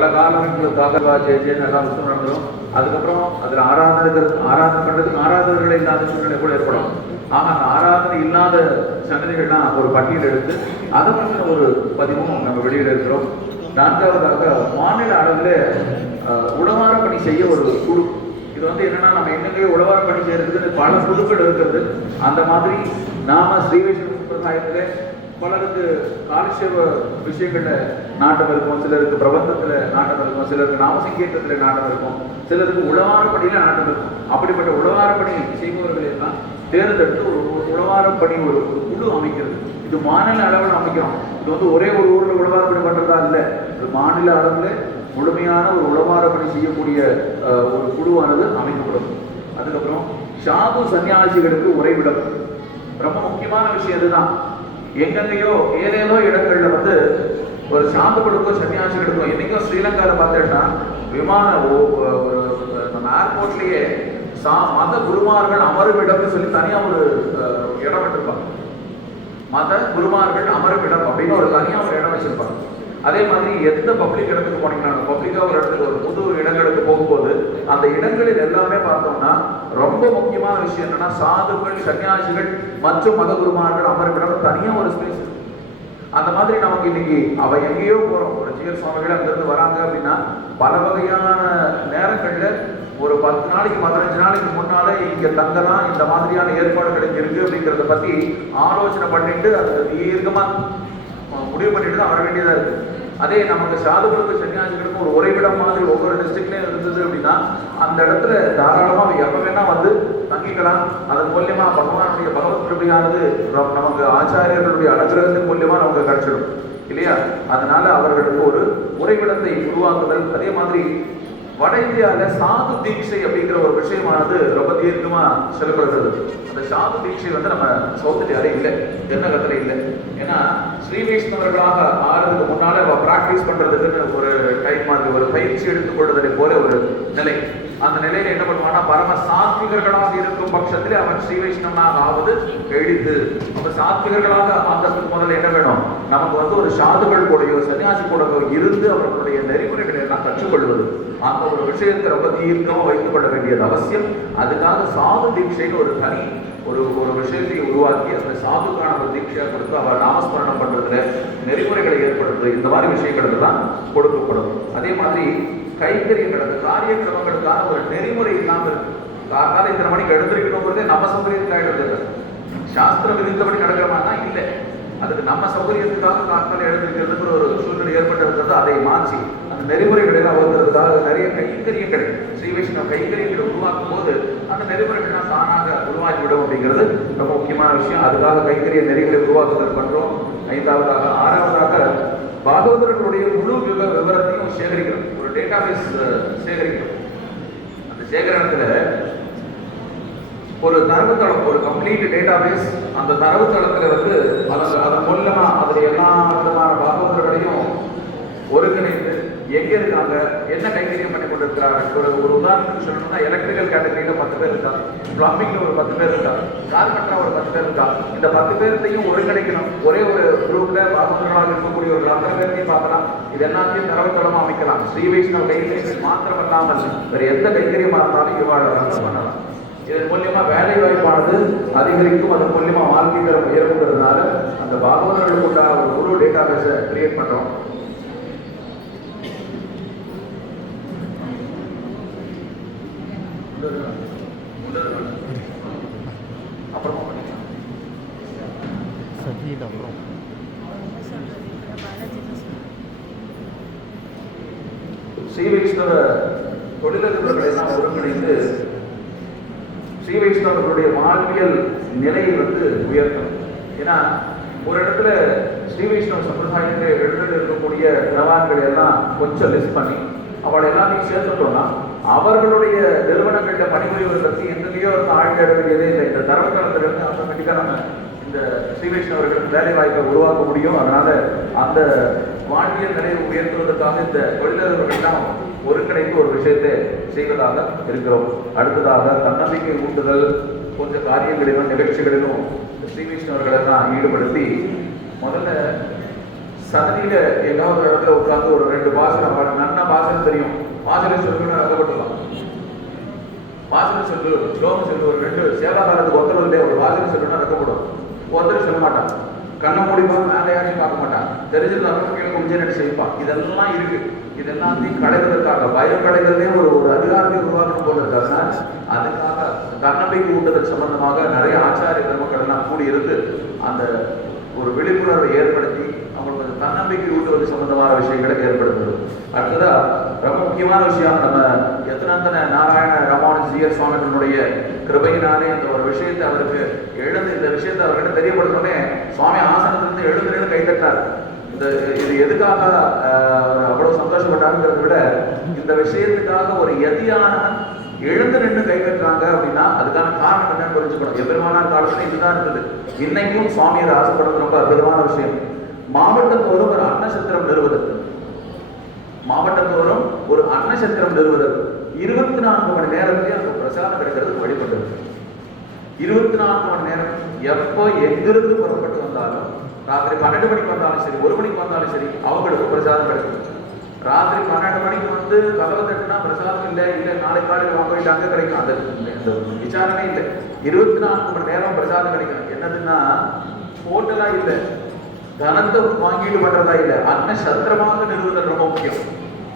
பல காலங்களுக்காக ஜெயஜெயன் எல்லா விஷயம் நடந்துடும். அதுக்கப்புறம் அதில் ஆராதனை பண்ணுறதுக்கு ஆராதனைகளே இல்லாத சூழ்நிலை கூட ஏற்படும். ஆனால் அந்த ஆராதனை இல்லாத சன்னதிகள்லாம் ஒரு பட்டியல் எடுத்து அதை பற்றின ஒரு பதிவும் நம்ம வெளியிட இருக்கிறோம். நான்காவதாக மாநில அளவில் உழவார பணி செய்ய ஒரு குழு. இது என்னன்னா நம்ம எங்கெங்கேயோ உழவார பணி செய்யறதுக்கு பல குழுக்கள் இருக்கிறது. அந்த மாதிரி நாம ஸ்ரீ வைஷ்ணவ சம்பிரதாயத்தில் பலருக்கு காலட்சேப விஷயங்கள்ல நாட்டம் இருக்கும், சிலருக்கு பிரபந்தத்துல நாட்டம் இருக்கும், சிலருக்கு நாமசங்கீர்த்தத்துல நாட்டம் இருக்கும், சிலருக்கு உழவாரப்பணியில நாட்டம் இருக்கும். அப்படிப்பட்ட உழவாரப்பணி செய்பவர்கள் எல்லாம் தேர்ந்தெடுத்து ஒரு உழவாரப்பணி ஒரு குழு அமைக்கிறது. இது மாநில அளவில் அமைக்கிறோம். இது ஒரே ஒரு ஊர்ல உழவாரப்பணி பண்றதா இல்லை, இது மாநில அளவில் முழுமையான ஒரு உழவாரப்பணி செய்யக்கூடிய ஒரு குழுவானது அமைக்கப்படும். அதுக்கப்புறம் சாது சன்னியாசிகளுக்கு உறைவிடம் ரொம்ப முக்கியமான விஷயம். இதுதான் எங்கெங்கயோ ஏதேதோ இடங்கள்ல ஒரு சாந்தப்படுக்கும் சன்னியாசிகளுக்கும் என்னைக்கும் ஸ்ரீலங்கால பார்த்தேன்னா நம்ம ஏர்போர்ட்லயே மத குருமார்கள் அமரும் இடம்னு சொல்லி தனியா ஒரு இடம் வச்சிருப்பாங்க. மத குருமார்கள் அமரும் இடம் அப்படின்னு ஒரு தனியா ஒரு இடம் வச்சிருப்பாங்க. அதே மாதிரி எந்த பப்ளிக் இடத்துக்கு போனீங்கன்னா பப்ளிக்கா ஒரு இடத்துக்கு ஒரு புது இடங்களுக்கு போகும்போது அந்த இடங்களில் எல்லாமே பார்த்தோம்னா ரொம்ப முக்கியமான விஷயம் என்னன்னா சாதுக்கள் சன்னியாசிகள் மற்றும் மத குருமார்கள் அமர்விடம் தனியா ஒரு ஸ்பேஸ். அந்த மாதிரி நமக்கு இன்னைக்கு அவ எங்கேயோ போறோம். ஒரு ஜீயர் சுவாமிகள் அங்கிருந்து வராங்க அப்படின்னா பல வகையான நேரங்கள்ல ஒரு 10 நாளைக்கு 15 நாளைக்கு முன்னாலே இங்க தங்கலாம், இந்த மாதிரியான ஏற்பாடுகள் இருக்கு அப்படிங்கிறத பத்தி ஆலோசனை பண்ணிட்டு அது தீர்க்கமா முடிவு பண்ணிட்டு தான் வர வேண்டியதா இருக்கு. அதே நமக்கு சாதுகளுக்கு சன்னியாசிகளுக்கும் ஒரு உறைவிடம் மாதிரி ஒவ்வொரு டிஸ்ட்ரிக்ட்லயும் இருந்தது அப்படின்னா அந்த இடத்துல தாராளமா எப்ப வேணா தங்கிக்கலாம். அதன் மூலியமா பகவானுடைய பகவத் கிருபையானது நமக்கு ஆச்சாரியர்களுடைய அனுகிரகத்தின் மூலியமா நமக்கு கிடைச்சிடும் இல்லையா? அதனால அவர்களுக்கு ஒரு உறைவிடத்தை உருவாக்குதல். அதே மாதிரி வட இந்தியாவில சாது தீட்சை அப்படிங்கிற ஒரு விஷயமானது ரொம்ப தீர்க்கமா சொல்லப்படுகிறது. அந்த சாது தீட்சை நம்ம சவுத் இந்தியாவில இல்லை, தென்னகத்துல இல்லை. ஏன்னா ஸ்ரீ வைஷ்ணவர்களாக ஆறதுக்கு முன்னால பிராக்டிஸ் பண்றதுக்குன்னு ஒரு டைம் மாதிரி ஒரு பயிற்சி எடுத்துக்கொள்வதை போல ஒரு நிலை. அந்த நிலையில என்ன பண்ணுவான்னா பரம சாத்விகர்களாக இருக்கும் பட்சத்தில் அவன் ஸ்ரீ வைஷ்ணவனாக ஆவது எளிது. அப்ப சாத்விகர்களாக ஆகிறதுக்கு முதல்ல என்ன வேணும்? நமக்கு ஒரு சாதுகள் கூடயோ சன்னியாசி கூடயோ இருந்து அவர்களுடைய நெறிமுறைகளை எல்லாம் கற்றுக்கொள்வது. அந்த ஒரு விஷயத்தை ரொம்ப தீர்க்கமா வைத்துக் கொள்ள வேண்டியது அவசியம். அதுக்காக சாது தீட்சைன்னு ஒரு தனி ஒரு விஷயத்தை உருவாக்கி அந்த சாதுக்கான ஒரு தீட்சையா கொடுத்து அவர் நாமஸ்மரணம் பண்றதுல நெறிமுறைகளை ஏற்படுத்துறது, இந்த மாதிரி விஷயங்களுக்கு தான் கொடுக்கப்படும். அதே மாதிரி கைங்கரியங்கள் அந்த காரிய கிரமங்களுக்கான ஒரு நெறிமுறை இல்லாமல் இருக்கு. காரணம் இத்தனை மணிக்கு எடுத்துருக்கணுங்கிறதே நம்ம சௌகரியத்துக்காக எழுதுறது. சாஸ்திரம் விதித்தபடி நடக்கிறமானா இல்லை, அதுக்கு நம்ம சௌகரியத்துக்காக காத்தால எழுதிருக்கிறதுக்கு ஒரு சூழ்நிலை ஏற்பட்டிருக்கிறது. அதை மாற்றி அந்த நெறிமுறைகளை வகுக்கிறதுக்காக நிறைய கைங்கரியங்கள் ஸ்ரீ வைஷ்ணவ கைங்கரியங்களை உருவாக்கும் போது அந்த நெறிமுறைகள்லாம் தானாக உருவாக்கிவிடும் அப்படிங்கிறது ரொம்ப முக்கியமான விஷயம். அதுக்காக கைங்கரிய நெறிகளை உருவாக்குதல் பண்றோம். 5ஆவதாக 6ஆவதாக பாகவதர்களுடைய முழு விவரத்தையும் சேகரிக்கிறோம். ஒரு டேட்டாபேஸ் சேகரிக்கிறோம். அந்த சேகரணத்துல ஒரு தரவுத்தளம், ஒரு கம்ப்ளீட் டேட்டாபேஸ். அந்த தரவுத்தளத்துல அதன் மூலமா அதில் எல்லா விதமான பாகவதர்களையும் ஒருங்கிணைந்து எங்க இருக்காங்க, என்ன கைங்கரியம் பண்ணி கொண்டிருக்கிறார்கள். ஒரு உதாரணத்துக்கு சொல்லணும்னா எலக்ட்ரிக்கல் கேட்டகரியில 10 பேர் இருக்கா, பிளம்பிங்ல ஒரு 10 பேர் இருக்கா, கார்பெண்டரா ஒரு 10 பேர் இருக்கா. இந்த 10 பேர்த்தையும் ஒருங்கிணைக்கணும். ஒரே ஒரு குரூப்ல பாகவதர்களாக இருக்கக்கூடிய ஒரு 10 பேர்த்தையும் பார்க்கலாம். இது எல்லாத்தையும் தரவுத்தளமா அமைக்கலாம். ஸ்ரீ வைஷ்ணவ கைங்கரியம் மாத்திரமல்லாமல் வேற எந்த கைங்கரியமா இருந்தாலும் இவ்வாறு பண்ணலாம். இதன் மூலியமா வேலை வாய்ப்பானது அதிகரிக்கும். அதன் மூலியமா வாழ்க்கை தரம் உயர்வுங்கிறதுனால அந்த பாகவதர்களுக்கு உண்டான ஒரு முழு டேட்டாபேஸை கிரியேட் பண்றோம். ஸ்ரீ வைஷ்ணவ தொழிலதிபர்களை எல்லாம் ஒருங்கிணைந்து ஸ்ரீ வைஷ்ணவர்களுடைய வாழ்வியல் நிலையை உயர்த்தணும். ஏன்னா ஒரு இடத்துல ஸ்ரீ வைஷ்ணவ சம்பிரதாயத்தை எழுதிட்டு இருக்கக்கூடிய நவான்களை எல்லாம் கொஞ்சம் லிஸ்ட் பண்ணி அவளை எல்லாத்தையும் சேர்த்துட்டோம்னா அவர்களுடைய நிறுவனங்கள்ல பணிபுரிவதற்கு எங்கேயோ ஆழ்ந்த வேண்டியதே இல்லை. இந்த தரவுத்தளத்திலிருந்து ஆட்டோமேட்டிக்கா நம்ம இந்த ஸ்ரீ வைஷ்ணவர்களுக்கு வேலை வாய்ப்பை உருவாக்க முடியும். அதனால அந்த வாழ்வியல் நிலையை உயர்த்துவதற்காக இந்த தொழிலதிபர்கள் தான் ஒருங்கிணைந்து ஒரு விஷயத்தை செய்வதாக இருக்கிறோம். அடுத்ததாக தன்னம்பிக்கை ஊட்டுதல் போன்ற காரியங்களிலும் நிகழ்ச்சிகளிலும் ஸ்ரீ வைஷ்ணவர்களை தான் ஈடுபடுத்தி முதல்ல சதனியில எங்காவது ஒரு இடத்துல உட்காந்து ஒரு 2 பாசனம் பாடு, நன்னா பாசனம் தெரியும், பாசனை சொல்லுன்னு அகப்பட்டுலாம். வாசனை சொல்லு, ஸ்லோகம் சொல்லு, ஒரு 2 சேவாகாலத்துக்கு ஒருத்தர் இல்லை, ஒரு வாசனை சொல்லுன்னா வெக்கப்படும். ஒருத்தர் சொல்ல மாட்டான், கண்ணை மூடிப்பான், மேலே யாரையும் பார்க்க மாட்டான், தெரிஞ்சது கீழே கொஞ்சம் செய்வான். இதெல்லாம் இருக்கு. இதெல்லாத்தையும் களைவதற்காக, பயம் களைவதே ஒரு அதிகாரத்தை உருவாக்கணும் போல இருக்கு. அதனால் அதுக்காக தன்னம்பிக்கை ஊட்டுதல் சம்பந்தமாக நிறைய ஆச்சாரிய பெருமக்கள் எல்லாம் கூடி இருந்து அந்த ஒரு விழிப்புணர்வை ஏற்படுத்தி அவங்களுக்கு தன்னம்பிக்கை ஊட்டுவது சம்பந்தமான விஷயங்களை ஏற்படுத்துது. அடுத்ததா ரொம்ப முக்கியமான விஷயம், நம்ம எத்தனை நாராயண ராமானுஜர் சுவாமிகளுடைய கிருபையினாலே இந்த ஒரு விஷயத்தை அவருக்கு இந்த விஷயத்தை அவர்கிட்ட தெரியப்படுத்தோடனே சுவாமி ஆசனத்திலிருந்து எழுந்து கைத்தட்டார். இது எதுக்காக அவ்வளவு சந்தோஷப்பட்டாருங்கிறத விட, இந்த விஷயத்துக்காக ஒரு யதியானவன் எழுந்து நின்று கை கட்டுறாங்க அப்படின்னா அதுக்கான காரணம் என்னன்னு புரிஞ்சுக்கணும். எபெருமானார் காலத்துல இதுதான் இருந்தது. இன்னைக்கும் சுவாமியர் ஆசைப்படுறது ரொம்ப அற்புதமான விஷயம். மாவட்டத்தோறும் ஒரு அன்னசத்திரம் நிறுவுதல், மாவட்டத்தோறும் ஒரு அன்னசத்திரம் நிறுவுதல் 24 மணி நேரத்திலே அந்த பிரசாதம் கிடைக்கிறது வழிபட்டது. 24 மணி நேரம் எப்போ எங்கிருந்து புறப்பட்டு வந்தாலும், ராத்திரி 12 மணிக்கு வந்தாலும் சரி, 1 மணிக்கு வந்தாலும் சரி, அவங்களுக்கு பிரசாதம் கிடைக்கும். ராத்திரி 12 மணிக்கு வந்து கதவை தட்டுனா பிரசாதம் இல்லை, நாளை காலையில் வாங்க போயிட்டாங்க கிடைக்கும். அந்த விசாரணை இல்லை. 24 மணி நேரம் பிரசாதம் கிடைக்கும். என்னதுன்னா ஹோட்டலா இல்லை, தனத்தை வாங்கிட்டு பண்றதா இல்லை, அன்ன சத்திரமாக நிறுவுதல் ரொம்ப முக்கியம்.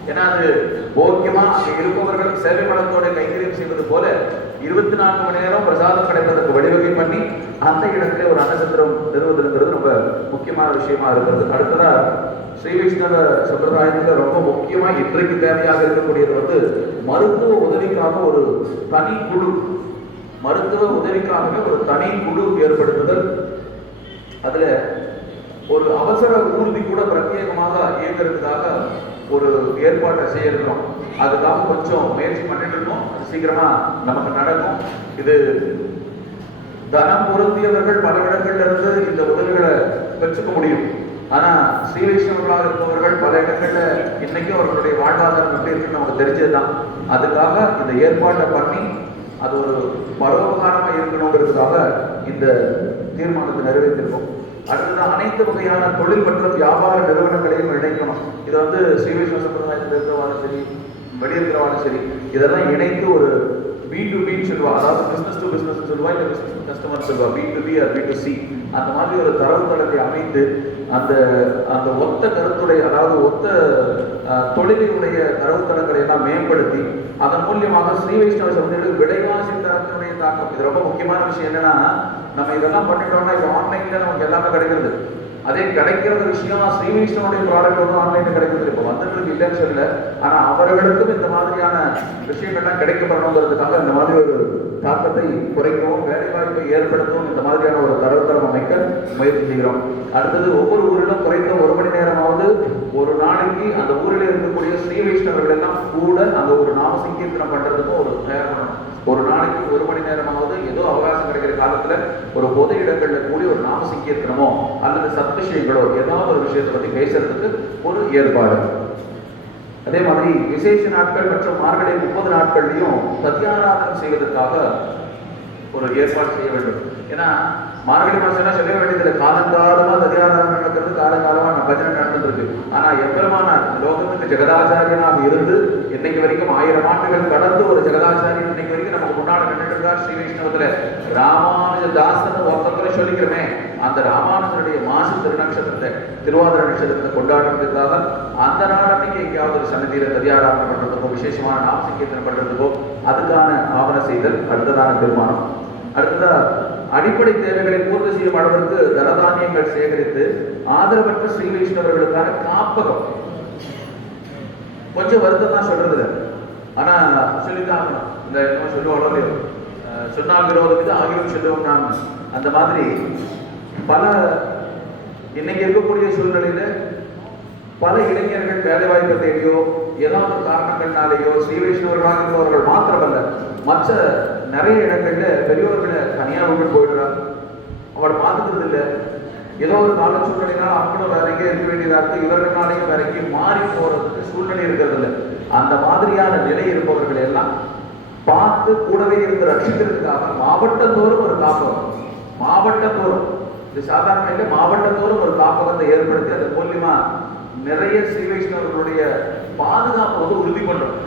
ஏன்னா அது போக்கியமா அங்கே இருப்பவர்கள் சேவை மனத்தோட கைங்கரியம் செய்வது போல 24 மணி நேரம் பிரசாதம் கிடைப்பதற்கு வழிவகை பண்ணி அந்த இடத்துல ஒரு அன்னசத்திரம் நிறுவுவதுங்கிறது ரொம்ப முக்கியமான விஷயமா இருக்கிறது. அடுத்ததா ஸ்ரீ வைஷ்ணவ சம்பிரதாயத்துல ரொம்ப முக்கியமா இன்றைக்கு தேவையாக இருக்கக்கூடியது வந்து மருத்துவ உதவிக்காக ஒரு தனி குழு, மருத்துவ உதவிக்காகவே ஒரு தனி குழு ஏற்படுத்துதல். அதுல ஒரு அவசர ஊர்தி கூட பிரத்யேகமாக இயங்குறதுக்காக ஒரு ஏற்பாட்டை செய்யறோம். அதுக்காக கொஞ்சம் முயற்சி பண்ணிட்டு இருக்கோம். அது சீக்கிரமா நமக்கு நடக்கும். இது தனம் பொருந்தியவர்கள் பல இடங்கள்ல இருந்து இந்த உதவிகளை பெற்றுக்க முடியும். ஆனா ஸ்ரீ வைஷ்ணவர்களாக இருப்பவர்கள் பல இடங்கள்ல இன்னைக்கும் அவர்களுடைய வாழ்வாதாரம் எப்படி இருக்குன்னு நமக்கு தெரிஞ்சதுதான். அதுக்காக இந்த ஏற்பாட்டை பண்ணி அது ஒரு பரோபகாரமா இருக்கணுங்கிறதுக்காக இந்த தீர்மானத்தை நிறைவேற்றிருக்கோம். அடுத்ததான் அனைத்து வகையான தொழில் மற்றும் வியாபார நிறுவனங்களையும் இணைக்கணும். இது வந்து ஸ்ரீ வைஷ்ணவ சம்பிரதாயத்தில் இருக்கிறவாலும் சரி, வெளியிருக்கிறவாலும் சரி, இதெல்லாம் இணைத்து ஒரு B2B சொல்லுவா, அதாவது பிசினஸ் டு பிசினஸ் சொல்லுவா, இல்லை பிசினஸ் டு கஸ்டமர் சொல்லுவா, B2B ஆர் B2C, அந்த மாதிரி ஒரு தரவுத்தளத்தை அமைத்து அந்த அந்த ஒத்த கருத்துடைய, அதாவது ஒத்த தொழிலுடைய தரவுத்தளங்களை எல்லாம் மேம்படுத்தி அதன் மூலியமாக ஸ்ரீ வைஷ்ணவ சமுதாயங்களுக்கு விலைவாசி தரத்தினுடைய தாக்கம். இது ரொம்ப முக்கியமான விஷயம். என்னன்னா நம்ம இதெல்லாம் பண்ணிட்டோம்னா இது ஆன்லைன்ல நமக்கு எல்லாமே கிடைக்கிறது. அதே கிடைக்கிற விஷயம் ஸ்ரீ வைஷ்ணவனுடைய ப்ராடக்ட் வந்து ஆன்லைன்ல கிடைக்கிறது. இப்போ வந்துட்டு இல்லைன்னு சொல்லல, ஆனா அவர்களுக்கும் இந்த மாதிரியான விஷயங்கள்லாம் கிடைக்கப்படணுங்கிறதுக்காக இந்த மாதிரி ஒரு தாக்கத்தை குறைக்கவும் வேலைவாய்ப்பை ஏற்படுத்தவும் இந்த மாதிரியான ஒரு தரவுத்தளம் அமைக்க முயற்சி செய்கிறோம். அடுத்தது ஒவ்வொரு ஊரிலும் குறைந்த 1 மணி நேரமாவது ஒரு நாளைக்கு அந்த ஊரில் இருக்கக்கூடிய ஸ்ரீ வைஷ்ணவர்கள் எல்லாம் கூட அந்த ஒரு நாம சங்கீர்த்தனம் பண்றதுக்கும் ஒரு தயார் பண்ணணும். ஒரு நாளைக்கு 1 மணி நேரமாவது ஏதோ அவகாசம் கிடைக்கிற காலத்துல ஒரு பொது இடங்கள்ல கூடி ஒரு நாம சங்கீர்த்தனமோ அல்லது சத்விஷயங்களோ ஏதாவது ஒரு விஷயத்தை பத்தி பேசுறதுக்கு ஒரு ஏற்பாடு. அதே மாதிரி விசேஷ நாட்கள் மற்றும் மார்கழி 30 நாட்கள்லையும் சத்தியாராதனை செய்வதற்காக ஒரு ஏற்பாடு செய்ய வேண்டும். ஏன்னா மார்கழி மாசம்னா சொல்ல வேண்டியதில்லை, காலங்காலமா சத்தியாராதனை நடக்கிறது, காலங்காலமா பஜனை நடந்துருக்கு. ஆனா எம்பெருமான லோகத்துக்கு ஜெகதாச்சாரியனாக இருந்து இன்னைக்கு வரைக்கும் 1000 ஆண்டுகள் கடந்து ஒரு ஜெகதாச்சாரியன் இன்னைக்கு வரைக்கும் நமக்கு முன்னாடி நின்றுட்டு இருக்கார். ஸ்ரீ வைஷ்ணவத்துல ராமானுஜ தாசன் ஒருத்தரை சொல்லிக்கிறோமே, அந்த ராமானுஜனுடைய மாச திருநட்சத்திரத்தை திருவாதிரை நட்சத்திரத்தை கொண்டாடுறதுக்காக அந்த நாள் அன்னைக்கு எங்கேயாவது ஒரு சன்னதியில சத்தியாராதனை பண்றதுக்கோ விசேஷமான நாம சங்கீர்த்தனம் பண்றதுக்கோ அதுக்கான ஆவண செய்தல் அடுத்ததான தீர்மானம். அடுத்ததா அடிப்படை தேவைகளை பூர்த்தி செய்யும் அளவிற்கு தனதானியங்கள் சேகரித்து ஆதரவற்ற ஸ்ரீ வைஷ்ணவர்களுக்கான காப்பகம். கொஞ்சம் வருத்தம் தான் சொல்றது, ஆனா சொல்லித்தான் இந்த சொல்லுவாங்க, சொன்னால் விரோதத்துக்கு ஆகியோர் சொல்லுவோம். நான் அந்த மாதிரி பல இன்னைக்கு இருக்கக்கூடிய சூழ்நிலையில பல இளைஞர்கள் வேலைவாய்ப்பு தேடியோ ஏதாவது காரணங்கள்னாலேயோ ஸ்ரீ வைஷ்ணவர்களாக இருப்பவர்கள் மாத்திரமல்ல, மற்ற நிறைய இடங்கள்ல பெரியவர்களை தனியாக விட்டு போயிடுறாங்க. அவளை பார்த்துக்கிறது இல்லை. ஏதோ ஒரு கால சூழ்நிலைனால அவங்களும் வேற எங்கே இருக்க வேண்டியதா இருக்கு, இவர்களாலையும் வேற எங்கேயும் மாறி போறதுக்கு சூழ்நிலை இருக்கிறது இல்லை. அந்த மாதிரியான நிலை இருப்பவர்கள் எல்லாம் பார்த்து கூடவே இருந்து ரட்சிக்கிறதுக்காக மாவட்டத்தோறும் ஒரு காப்பகம், மாவட்டத்தோறும் இது சாதாரண இல்லை, மாவட்டத்தோறும் ஒரு காப்பகத்தை ஏற்படுத்தி அதன் மூலியமா நிறைய ஸ்ரீ வைஷ்ணவர்களுடைய பாதுகாப்பு வந்து உறுதி பண்றோம்.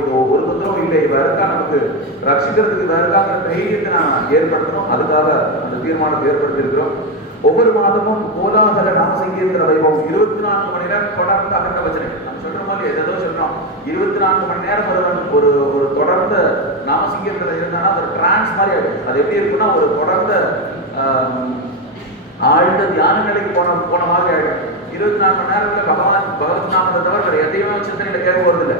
இது ஒரு தொந்தரவும் இல்லை, இவ இருக்கா, நமக்கு ரட்சிக்கிறதுக்கு இவ இருக்காங்கிற தைரியத்தை நான் ஏற்படுத்தணும். அதுக்காக அந்த தீர்மானத்தை ஏற்படுத்தி இருக்கிறோம். ஒவ்வொரு மாதமும் கோலாகல நாம சங்கீர்த்தன வைபவம் 24 மணி நேரம் தொடர்ந்து அகண்ட பஜனை. நம்ம சொல்ற மாதிரி ஏதோ சொல்றோம், 24 மணி நேரம் ஒரு ஒரு தொடர்ந்த நாம சங்கீர்த்தனை இருந்தானா அது டிரான்ஸ் மாதிரி ஆகும். அது எப்படி இருக்குன்னா ஒரு தொடர்ந்த ஆழ்ந்த தியான நிலைக்கு போன மாதிரி ஆயிடும். 24 மணி நேரத்துல பகவத் நாமத்தை தவிர வேற எதையுமே சிந்தனையில கேட்க வருதில்லை.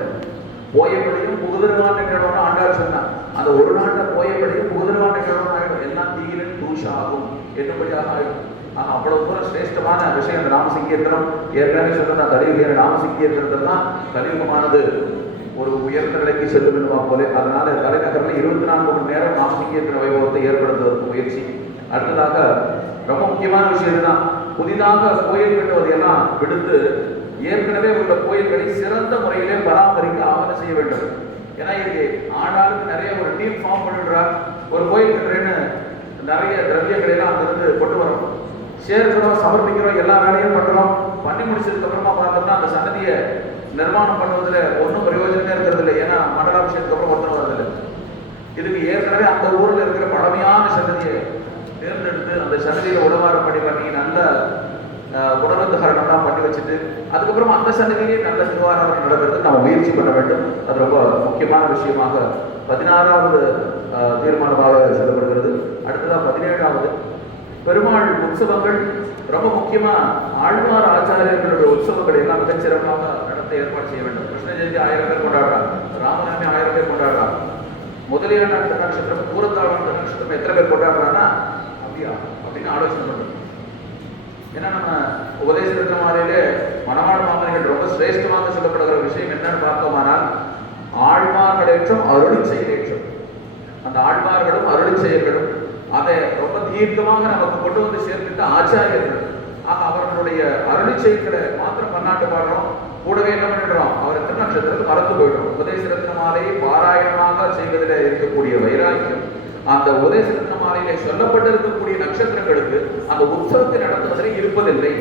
போயப்படியும் புகுதருவான் நிகழ்வான ஆண்டாள் சொன்னான். அந்த ஒரு நாள்ல போயப்படியும் புகுதருவான் நிகழ்வான ஆயிடும். எல்லாம் தீயிலும் தூஷாகும் என்னும்படியாக ஆயிடும். அவ்வளவு தூரம் சிரேஷ்டமான விஷயம் இந்த நாம சங்கீர்த்தனம். ஏற்கனவே சொன்ன கலியுக நாம சங்கீர்த்தனத்தில் தான் கலியுகமானது ஒரு உயர்ந்த நிலைக்கு செல்லும் என்னவா போல. அதனால தலைநகரில் 24 மணி நேரம் நாம சங்கீர்த்தன வைபவத்தை ஏற்படுத்துவதற்கு முயற்சி. அடுத்ததாக ரொம்ப முக்கியமான விஷயம் தான், புதிதாக கோயில் கட்டுவது எல்லாம் விடுத்து ஏற்கனவே உள்ள கோயில்களை சிறந்த முறையிலே பராமரிக்க ஆவணம் செய்ய வேண்டும். ஏன்னா இது ஆண்டாளுக்கு நிறைய ஒரு டீம் ஃபார்ம் பண்ணிடுறார். ஒரு கோயில் கட்டுறேன்னு நிறைய திரவியங்களை எல்லாம் அங்கிருந்து கொண்டு வரோம், சேர்க்கிறோம், சமர்ப்பிக்கிறோம், எல்லா வேலையும் பண்றோம். பண்ணி முடிச்சதுக்கு அப்புறமா பார்த்தோம்னா அந்த சன்னதியை நிர்மாணம் பண்ணுவதில் ஒன்றும் பிரயோஜனமே இருக்கிறது இல்லை. ஏன்னா மண்டலாபிஷேகத்துக்கு அப்புறம் ஒருத்தரம் வருதில்லை. இதுக்கு ஏற்கனவே அந்த ஊரில் இருக்கிற பழமையான சன்னதியை தேர்ந்தெடுத்து அந்த சன்னதியை உடமாறு பண்ணி நல்ல உடலந்தகரணம்லாம் பண்ணி வச்சுட்டு அதுக்கப்புறம் அந்த சன்னதியிலே நல்ல திருவாராதனை நடக்கிறது நம்ம முயற்சி பண்ண வேண்டும். அது ரொம்ப முக்கியமான விஷயமாக 16வது தீர்மானமாக சொல்லப்படுகிறது. அடுத்ததாக 17வது பெருமாள் உற்சவங்கள். ரொம்ப முக்கியமா ஆழ்வார் ஆச்சாரியர்களுடைய உற்சவங்களை எல்லாம் மிகச்சிறப்பாக நடத்த ஏற்பாடு செய்ய வேண்டும். கிருஷ்ண ஜெயந்தி 1000 பேர் கொண்டாடுறாங்க, ராமநவமி 1000 பேர் கொண்டாடுறாங்க, முதலியான நட்சத்திரம் பூரத்தாளன் நட்சத்திரம் எத்தனை பேர் கொண்டாடுறாங்கன்னா அப்படியா அப்படின்னு ஆலோசனை பண்ணுறோம். ஏன்னா நம்ம உபதேச ரத்னமாலையிலே மணவாள மாமனிகள் ரொம்ப சிரேஷ்டமாக சொல்லப்படுகிற விஷயம் என்னன்னு பார்த்தோமானால் ஆழ்வார்களேற்றம் அருள் செயலேற்றம். அந்த ஆழ்வார்களும் அருள் செயல்களும் அதை ரொம்ப தீர்க்கமாக நமக்கு கொண்டு வந்து சேர்த்துட்டு ஆச்சாரியர்கள். அவர்களுடைய அருள் செயல்களை மாத்திரம் பன்னாட்டு பாடுறோம், கூடவே என்ன பண்ணிடுறோம், அவர் எத்தனை நட்சத்திரத்துக்கு மறந்து போயிடும். உபதேச ரத்னமாலையை பாராயணமாக செய்வதில் இருக்கக்கூடிய வைராக்கியம் அந்த உபதேச ரத்னமாலையிலே சொல்லப்பட்டு இருக்கக்கூடிய நட்சத்திரங்களுக்கு அந்த உற்சவத்தை நடத்துவதில் இருப்பதில்லை.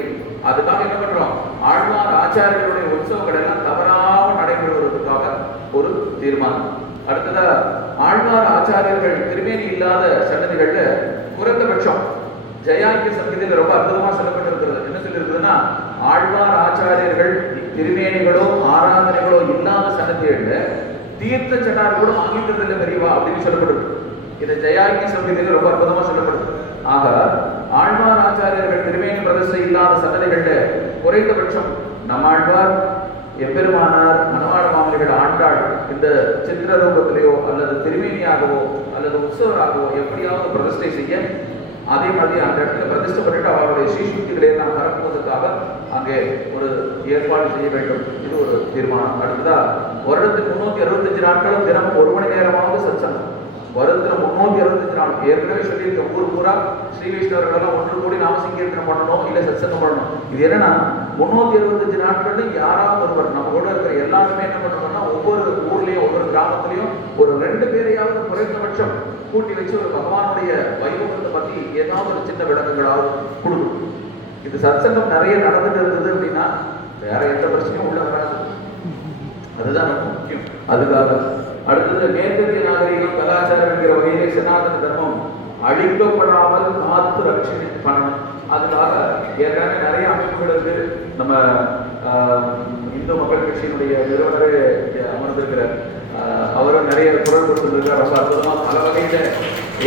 அதுக்காக என்ன பண்றோம், ஆழ்வார் ஆச்சாரியர்களுடைய உற்சவங்கள் எல்லாம் தவறாக நடைபெறுவதற்காக ஒரு தீர்மானம். அடுத்ததா ஆழ்வார் ஆச்சாரியர்கள் திருமேனி இல்லாத சன்னதிகள்ல குறைந்தபட்சம் ஜெயாக்கிய சங்கீதத்தில் ரொம்ப அற்புதமா சொல்லப்பட்டிருக்கிறது. என்ன சொல்லியிருக்குதுன்னா, ஆழ்வார் ஆச்சாரியர்கள் திருமேனிகளோ ஆராதனைகளோ இல்லாத சன்னதிகள்ல தீர்த்த சட்டாரி கூட வாங்கிட்டதில்லை பெரியவா அப்படின்னு சொல்லப்படுது. இதை ஜெயாக்கிய சங்கீதத்தில் ரொம்ப அற்புதமா சொல்லப்படுது. ஆக ஆழ்வார் ஆச்சாரியர்கள் திருமேனி பிரதிஷ்டை இல்லாத சன்னதிகள்ல குறைந்தபட்சம் நம்மாழ்வார், எம்பெருமானார், மணவாள மாமனிகள், ஆண்டாள் இந்த சித்திர ரூபத்திலேயோ அல்லது திருமேனியாகவோ அல்லது உற்சவராகவோ எப்படியாவது பிரதிஷ்டை செய்ய, அதே மாதிரி அந்த இடத்துல பிரதிஷ்டை பண்ணிட்டு அவருடைய ஸ்ரீசுக்திகளை எல்லாம் பரப்புவதற்காக அங்கே ஒரு ஏற்பாடு செய்ய வேண்டும். இது ஒரு தீர்மானம். அடுத்ததா வருடத்துக்கு 365 நாட்களும் தினமும் 1 மணி நேரமாவது சத்சங்கம். வருடத்துல 365 நாள் ஏற்கனவே சொல்லியிருக்க ஊர் பூரா ஸ்ரீ வைஷ்ணவர்கள் எல்லாம் ஒன்று கூடி நாம சங்கீர்த்தனம் பண்ணணும், இல்ல சத்சங்கம் பண்ணணும். இது என்னன்னா 365 நாட்கள் யாராவது ஒருவர் நம்ம கூட இருக்கிற எல்லாருமே என்ன பண்ணணும்னா ஒவ்வொரு ஊர்லயும் ஒவ்வொரு கிராமத்திலையும் ஒரு 2 பேரையாவது குறைந்தபட்சம் கூட்டி வச்சு ஒரு பகவானுடைய வைபவத்தை பத்தி ஏதாவது ஒரு சின்ன விளக்கங்களாவது கொடுக்கணும். இது சத்சங்கம் நிறைய நடந்துட்டு இருந்தது அப்படின்னா வேற எந்த பிரச்சனையும் உள்ள வராது. அதுதான் ரொம்ப முக்கியம். அதுக்காக அடுத்தது மேற்கத்திய நாகரிகம் கலாச்சாரம் என்கிற வகையிலே சனாதன தர்மம் அழிக்கப்படாமல் காத்து ரட்சணை பண்ணணும். அதுக்காக ஏற்கனவே நிறைய அமைப்புகள் இருக்கு. நம்ம இந்து மக்கள் கட்சியினுடைய நிறுவனரே அமர்ந்திருக்கிற அவரும் நிறைய குரல் கொடுத்திருக்கிறார். ரொம்ப அற்புதமாக பல வகையில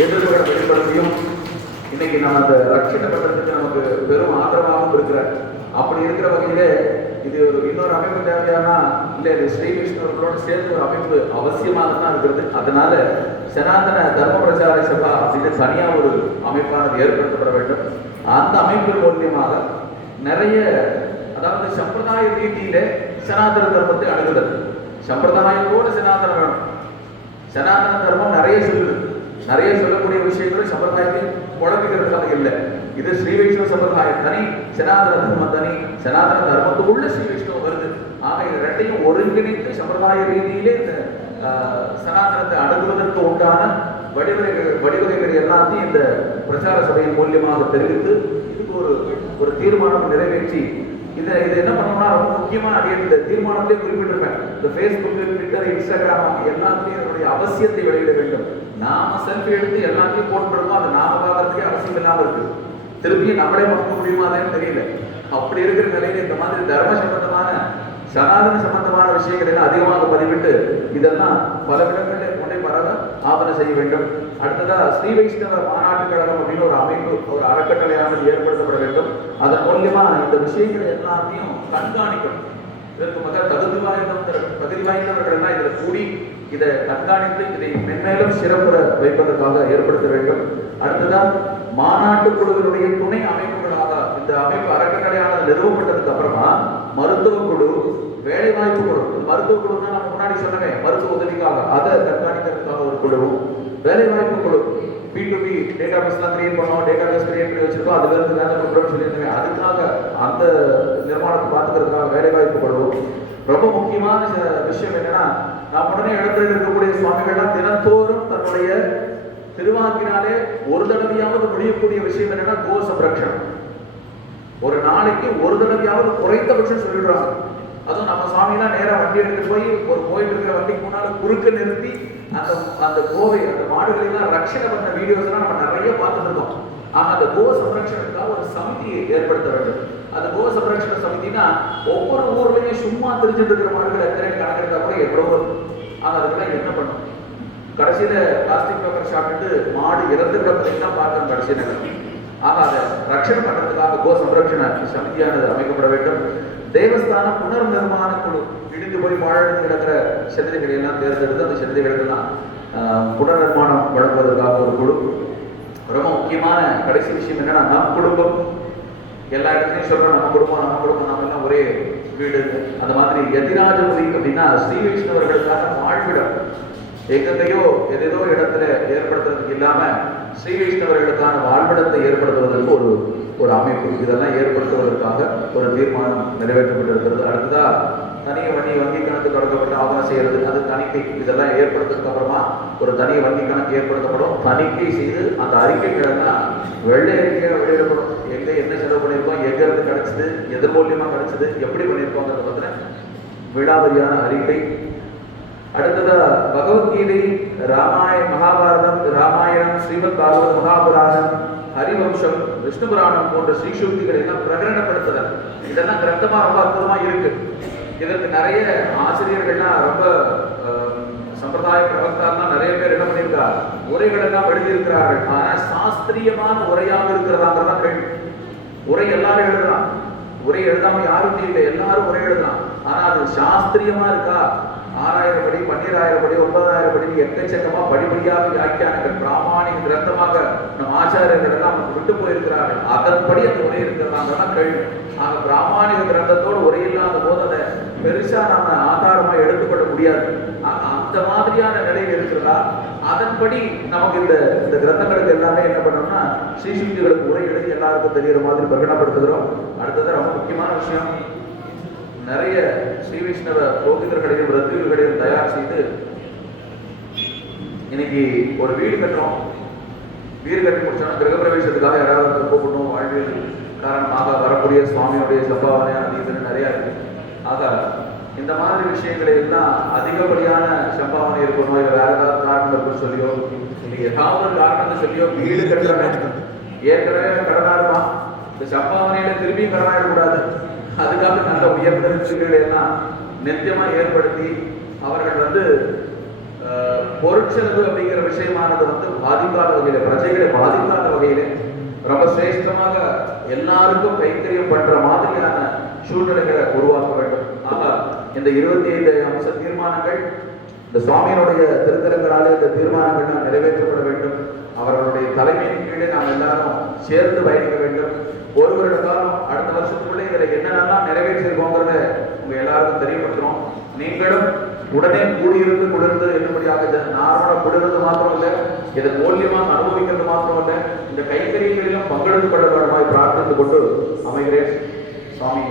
எதிர்ப்புகளை வெளிப்படுத்தியும் இன்னைக்கு நம்ம அந்த ரட்சணை பண்றதுக்கு நமக்கு பெரும் ஆதரவாகவும் இருக்கிறார். அப்படி இருக்கிற வகையில இது ஒரு இன்னொரு அமைப்பு தேவையானா இல்லை, இது ஸ்ரீ வைஷ்ணவர்களோடு சேர்ந்து ஒரு அமைப்பு அவசியமாக தான் இருக்கிறது. அதனால சனாதன தர்ம பிரச்சார சபா அப்படின்னு தனியாக ஒரு அமைப்பானது ஏற்படுத்தப்பட வேண்டும். அந்த அமைப்பின் மூலியமாக நிறைய, அதாவது சம்பிரதாய ரீதியில சனாதன தர்மத்தை அணுகுதல். சம்பிரதாயத்தோடு சனாதனம் வேணும். சனாதன தர்மம் நிறைய சொல்லுது, நிறைய சொல்லக்கூடிய விஷயங்கள் சம்பிரதாயத்தை குழப்பிக்கிறதுக்காக இல்லை. இது ஸ்ரீ வைஷ்ணவ சம்பிரதாயம் தனி, சனாதன தர்மம் தனி. சனாதன தர்மத்துக்குள்ள ஸ்ரீ வைஷ்ணவம் வருது. ஆக இது ரெண்டையும் ஒருங்கிணைத்து சம்பிரதாய ரீதியிலே இந்த சனாதனத்தை அணுகுவதற்கு உண்டான வழிவகைகள் எல்லாத்தையும் இந்த பிரச்சார சபையின் மூலியமாக தெரிவித்து இதுக்கு ஒரு தீர்மானம் நிறைவேற்றி இதை என்ன பண்ணோம்னா ரொம்ப முக்கியமான இந்த தீர்மானத்திலே குறிப்பிட்டிருப்பேன். இந்த Facebook, Twitter, Instagram எல்லாத்தையும் இதனுடைய அவசியத்தை வெளியிட வேண்டும். நாம செல்ஃபி எடுத்து எல்லாத்தையும் போட்டுருக்கோம், அதை நாம பார்க்கறதுக்கே அவசியம் இல்லாமல் இருக்கு. திருப்பியும் நம்மளே பார்க்க முடியுமான்னு தெரியல. அப்படி இருக்கிற நிலையில இந்த மாதிரி தர்ம சம்பந்தமான சனாதன சம்பந்தமான விஷயங்கள் எல்லாம் அதிகமாக பதிவிட்டு இதெல்லாம் பல இடங்களில் கொண்டே பரவ ஆவணம் செய்ய வேண்டும். அடுத்ததா ஸ்ரீ வைஷ்ணவ மாநாட்டு கழகம் அப்படின்னு ஒரு அமைப்பு, ஒரு அறக்கட்டளையானது ஏற்படுத்தப்பட வேண்டும். அதன் மூலியமா இந்த விஷயங்களை எல்லாத்தையும் கண்காணிக்கணும். இதற்கு முதல் தகுதி வாய்ந்தவர்கள் எல்லாம் இதில் கூடி இதை கண்காணித்து இதை மென்மேலும் சிறப்புற வைப்பதற்காக ஏற்படுத்த வேண்டும். அடுத்ததான் மாநாட்டு குழுவினுடைய துணை அமைப்புகளாக இந்த அமைப்பு அறக்கட்டளையானது நிறுவப்பட்டதுக்கு அப்புறமா மருத்துவ குழு, வேலை வாய்ப்பு குழு. மருத்துவ குழு தான் நம்ம முன்னாடி சொன்னவே மருத்துவ உதவிக்காக, அதை கண்காணிக்கிறதுக்காக ஒரு குழுவும், வேலை வாய்ப்பு குழு P2P டேட்டா பேஸ்லாம் கிரியேட் பண்ணோம், டேட்டா பேஸ் கிரியேட் பண்ணி வச்சிருக்கோம், அதுல இருந்து வேலை பண்ணுறோம்னு சொல்லியிருந்தேன். அதுக்காக அந்த நிர்மாணத்தை பார்த்துக்கிறதுக்காக வேலை வாய்ப்பு குழுவும். ரொம்ப முக்கியமான விஷயம் என்னன்னா, நாம் உடனே இடத்துல இருக்கக்கூடிய சுவாமிகள்லாம் தினந்தோறும் தன்னுடைய திருவாக்கினாலே ஒரு தடவையாவது முடியக்கூடிய விஷயம் என்னன்னா கோ சம்ரக்ஷணம். ஒரு நாளைக்கு ஒரு தடவையாவது குறைந்தபட்சம் சொல்லிடுறாங்க. அதுவும் நம்ம சுவாமிலாம் நேரம் வண்டி எடுத்துட்டு போய் ஒரு கோயில் இருக்கிற வண்டிக்கு முன்னால குறுக்க நிறுத்தி அந்த கோவை அந்த மாடுகளை எல்லாம் ரட்சணை பண்ண வீடியோஸ் எல்லாம் நம்ம நிறைய பார்த்துட்டு இருக்கோம். ஆனா அந்த கோ சம்ரக்ஷணத்துக்காக ஒரு சமிதியை ஏற்படுத்த வேண்டும். அந்த கோ சம்ரக்ஷண சமிதினா ஒவ்வொரு ஊர்லயும் சும்மா தெரிஞ்சுட்டு இருக்கிற மாடுகள் எத்தனை கணக்கெடுத்தா கூட எவ்வளவு. ஆனா அதுக்கெல்லாம் என்ன பண்ணும்? கடைசியில பிளாஸ்டிக் பேப்பர் சாப்பிட்டு மாடு இறந்துக்கிற தான் பார்க்கணும் கடைசி நேரம். ஆக அதை ரட்சணை பண்றதுக்காக கோ சம்ரக்ஷண சமிதியானது அமைக்கப்பட வேண்டும். தேவஸ்தான புனர் நிர்மாண குழு, இடிந்து போய் வாழந்து கிடக்கிற சென்னைகளை எல்லாம் தேர்ந்தெடுத்து அந்த சென்னைகளுக்கெல்லாம் புனர் நிர்மாணம் வழங்குவதற்காக ஒரு குழு. ரொம்ப முக்கியமான கடைசி விஷயம் என்னன்னா, நம் குடும்பம். எல்லா இடத்துலையும் சொல்றோம் நம்ம குடும்பம் நம்ம எல்லாம் ஒரே வீடு. அந்த மாதிரி எதிராஜபுரி அப்படின்னா ஸ்ரீ வைஷ்ணவர்களுக்கான வாழ்விடம். எங்கெங்கையோ ஏதேதோ இடத்துல ஏற்படுத்துறதுக்கு இல்லாம ஸ்ரீ வைஷ்ணவர்களுக்கான வாழ்விடத்தை ஏற்படுத்துவதற்கு ஒரு அமைப்பு, இதெல்லாம் ஏற்படுத்துவதற்காக ஒரு தீர்மானம் நிறைவேற்றப்பட்டிருக்கிறது. அடுத்ததா தனிய வங்கி கணக்கு தொடங்கப்பட்டு ஆவணம் செய்யறது, அது தணிக்கை, இதெல்லாம் ஏற்படுத்துறதுக்கு அப்புறமா ஒரு தனிய வங்கி கணக்கு ஏற்படுத்தப்படும். தணிக்கை செய்து அந்த அறிக்கைகள் எல்லாம் வெள்ளை அறிக்கையாக வெளியிடப்படும். எங்க என்ன செலவு பண்ணியிருக்கோம், எங்க இருந்து கிடைச்சது, எது மூலியமா கிடைச்சது, எப்படி பண்ணியிருக்கோங்கிறத பத்தின விழாவரியான அறிக்கை. அடுத்ததா பகவத்கீதை, மகாபாரதம், ராமாயணம், ஸ்ரீமத் பாகவத் மகாபுராணம், ஹரிவம்சம், விஷ்ணு புராணம் போன்ற ஸ்ரீசூக்திகளை எல்லாம் பிரகடனப்படுத்துதல், இதெல்லாம் கிரந்தமா ரொம்ப அற்புதமா இருக்கு. இதற்கு நிறைய ஆசிரியர்கள்லாம் ரொம்ப சம்பிரதாய பிரவக்தாலாம் நிறைய பேர் என்ன பண்ணியிருக்கார், உரைகள் எல்லாம் எழுதியிருக்கிறார்கள். ஆனா சாஸ்திரியமான உரையாக இருக்கிறதாங்கிறதா கேள்வி. உரை எல்லாரும் எழுதலாம், உரை எழுதாம யாரும் இல்லை, எல்லாரும் உரை எழுதலாம். ஆனா அது சாஸ்திரியமா இருக்கா? 6000 படி, 12000 படி, 9000 படி எக்கச்சக்கமா படிப்படியாக வியாக்கியானங்கள் பிராமணிக கிரந்தமாக நம் ஆச்சாரியர்கள் எல்லாம் நமக்கு விட்டு போயிருக்கிறார்கள். அதன்படி அந்த உரை இருக்கிறாங்கதான் கேள்வி. ஆக பிராமணிக கிரந்தத்தோடு உரை இல்லாத போது அதை பெருசா நாம ஆதாரமா எடுத்துக்கொள்ள முடியாது. அந்த மாதிரியான நிலையில் இருக்கிறதா? அதன்படி நமக்கு இந்த கிரந்தங்களுக்கு எல்லாமே என்ன பண்ணோம்னா ஸ்ரீசுக்திகளுக்கு உரை எழுதி எல்லாருக்கும் தெரிகிற மாதிரி பிரகடனப்படுத்துகிறோம். அடுத்தது ரொம்ப முக்கியமான விஷயம், நிறைய ஸ்ரீ வைஷ்ணவ கோவிதர்களையும் ரத்திகர்களையும் தயார் செய்து இன்னைக்கு ஒரு வீடு கட்டுறோம். வீடு கட்டி முடிச்சோம்னா கிரகப்பிரவேசத்துக்காக யாராவது கூப்பிடணும், வாழ்வியல் காரணமாக வரக்கூடிய சுவாமியுடைய சம்பாவனை அது இதுன்னு நிறைய இருக்கு. ஆக இந்த மாதிரி விஷயங்களை எல்லாம் அதிகப்படியான சம்பாவனை இருக்கணும், இல்லை வேற ஏதாவது காரணம் இருக்குன்னு சொல்லியோ, இல்லை ஏதாவது ஒரு காரணத்தை சொல்லியோ வீடு கட்டுறாங்க, ஏற்கனவே கடனா இருப்பான், இந்த சம்பாவனையில திரும்பியும் கடனாயிடக்கூடாது. அதுக்காக நல்ல உயர்ந்த விஷயங்களை எல்லாம் நித்தியமா ஏற்படுத்தி அவர்கள் பொருட்செலவு அப்படிங்கிற விஷயமானது பாதிக்காத வகையில, பிரஜைகளை பாதிக்காத வகையில ரொம்ப சிரேஷ்டமாக எல்லாருக்கும் கைத்தறியம் பண்ற மாதிரியான சூழ்நிலைகளை உருவாக்க வேண்டும். ஆக இந்த 25 அம்ச தீர்மானங்கள் இந்த சுவாமியினுடைய திருத்தலங்களாலே இந்த தீர்மானங்கள் நிறைவேற்றப்பட வேண்டும். அவர்களுடைய தலைமையின் கீழே நாம் எல்லாரும் சேர்ந்து பயணிக்க வேண்டும். ஒரு வருட காலம் அடுத்த வருஷத்துக்குள்ளே இதில் என்னென்னலாம் நிறைவேற்றிருக்கோங்கிறத உங்க எல்லாருக்கும் தெரியப்படுத்துறோம். நீங்களும் உடனே கூடியிருந்து குளிர்ந்து என்னபடியாக நார்மலாக குளிர்றது மாத்திரம் இல்லை, இதை மூலியமாக அனுபவிக்கிறது மாத்திரம் இல்லை, இந்த கைத்தறிகளிலும் பங்கெடுத்து கொள்ள வேண்டுமாய் பிரார்த்தித்துக் கொண்டு அமைகிறேன். சுவாமி